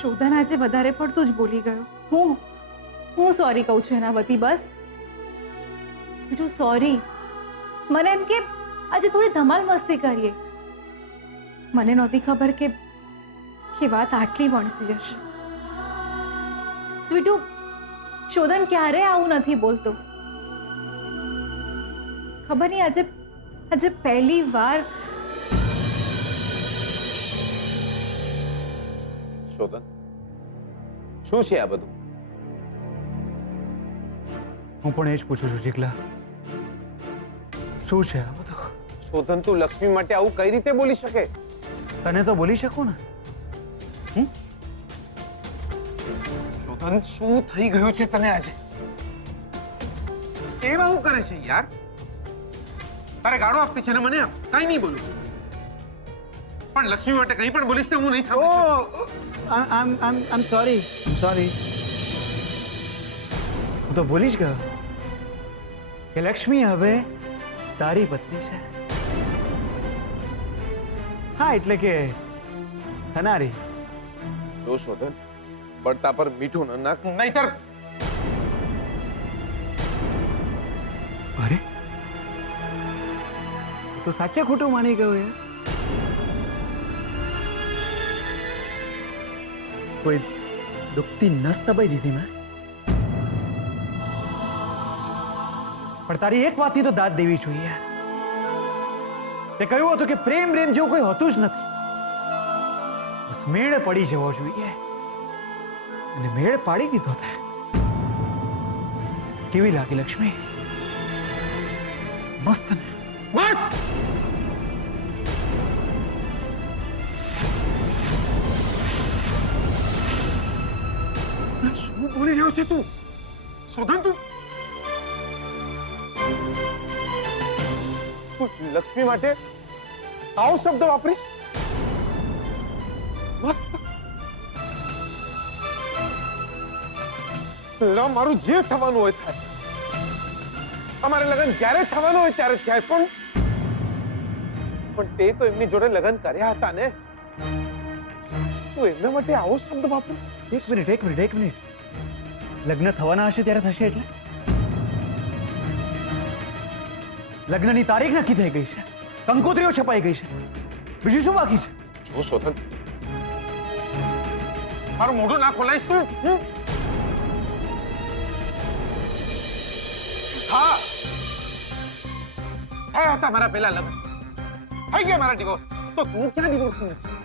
શોધન આજે વધારે પડતું જ બોલી ગયો. હું સોરી કહું છું એના વતી. બસ સ્વીટુ સોરી. મને એમ કે આજે થોડી ધમાલ મસ્તી કરીએ. મને નહોતી ખબર કે વાત આટલી વણસી જશે. સ્વીટુ, શોધન ક્યારે આવું નથી બોલતો. ખબર નહીં આજે પહેલી વાર. શોધન, શું છે આ બધું? હું પણ એ જ પૂછું છું ચીકલા, શું છે આ બધું? શોધન, તું લક્ષ્મી માટે આવું કઈ રીતે બોલી શકે? તને તો બોલી શકું ને. શોધન, શું થઈ ગયું છે તને આજે? કેમ આવું કરે છે યાર? તારે ગાળો આપતી છે ને મને આપ, કઈ નહીં બોલું. પણ લક્ષ્મી માટે કઈ પણ બોલીશ ને હું નહીં સાંભળી શકું. I'm sorry. હું તો ભૂલી જ ગયો કે લક્ષ્મી હવે તારી પત્ની છે. હા, એટલે કે થનારી. જો શોધન, પડતા પર મીઠું ન નાખ, નહીતર. અરે, તો સાચે ખોટું માની ગયો યાર. કોઈ દુખતી નસ દબાઈ દીધી મેં. પણ તારી એક વાતની તો દાદ દેવી જોઈએ. તે કહ્યું હતું કે પ્રેમ જેવું કોઈ હોતું જ નથી. બસ મેળ પડી જવો જોઈએ, અને મેળ પાડી દીધો તે. કેવી લાગી લક્ષ્મી? મસ્ત ને? બસ! શું બોલી રહ્યો છે તું? શોધન, તું લક્ષ્મી માટે આવો શબ્દ વાપરીશ? મારું જે થવાનું હોય થાય. અમારે લગ્ન જ્યારે થવાનું હોય ત્યારે થાય. પણ તે તો એમની જોડે લગ્ન કર્યા હતા ને. તું એમના માટે આવો શબ્દ વાપરીશ? એક મિનિટ. લગ્ન થવાના હશે ત્યારે થશે એટલે? લગ્નની તારીખ નક્કી થઈ ગઈ છે, કંકોત્રીઓ છપાઈ ગઈ છે, બીજું શું બાકી છે? જો શોધન, મારું મોઢું ના ખોલાઈશ તું. હા, થયા હતા મારા પહેલા લગ્ન, થઈ ગયા મારા ડિવોર્સ. તો તું ક્યાં ડિવોર્સ નથી?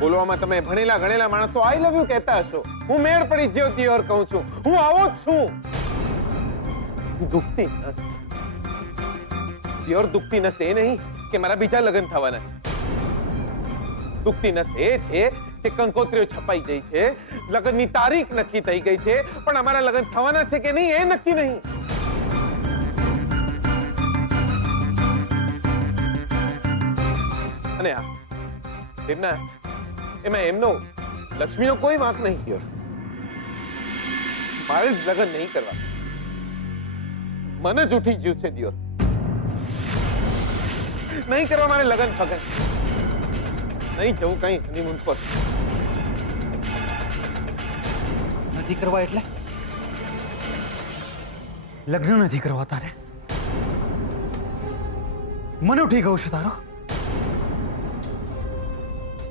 બોલવામાં તમે ભણેલા ગણેલા માણસો આઈ લવ યુ કહેતા હશો. હું મેળ પડી જ્યો ત્યોર કહું છું. હું આવો જ છું. દુખતી નસ, ત્યોર દુખતી નસ એ નહીં કે મારા બીજા લગ્ન થવાના છે. દુખતી નસ એ છે કે કંકોત્રીઓ છપાઈ ગઈ છે, લગ્નની તારીખ નક્કી થઈ ગઈ છે, પણ અમારા લગ્ન થવાના છે કે નહીં એ નક્કી નહીં. અને એમાં એમનો લક્ષ્મીનો કોઈ વાંક નહીં થયો. મારે જ લગ્ન નહીં કરવા. મને જ ઉઠી ગયું છે દિયોર. નહીં કરવા મારે લગ્ન ફગન. નહીં જવું કઈ હનીમૂન પર. નથી કરવા એટલે? લગ્ન નથી કરવા તારે? મને ઉઠી ગયું છે તારો?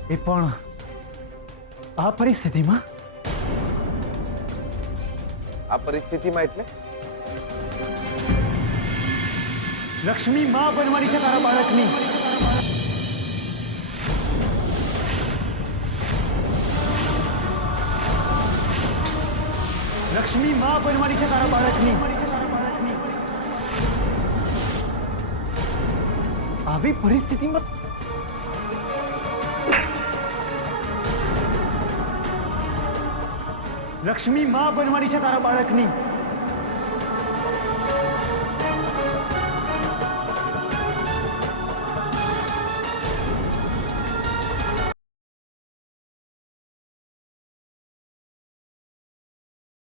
એ પણ આ પરિસ્થિતિમાં? આ પરિસ્થિતિમાં એટલે? લક્ષ્મી માં બનવાની છે તારા બાળકની. લક્ષ્મી માં બનવાની છે તારા બાળકની. આવી પરિસ્થિતિમાં લક્ષ્મી માં બનવાની છે તારા બાળકની.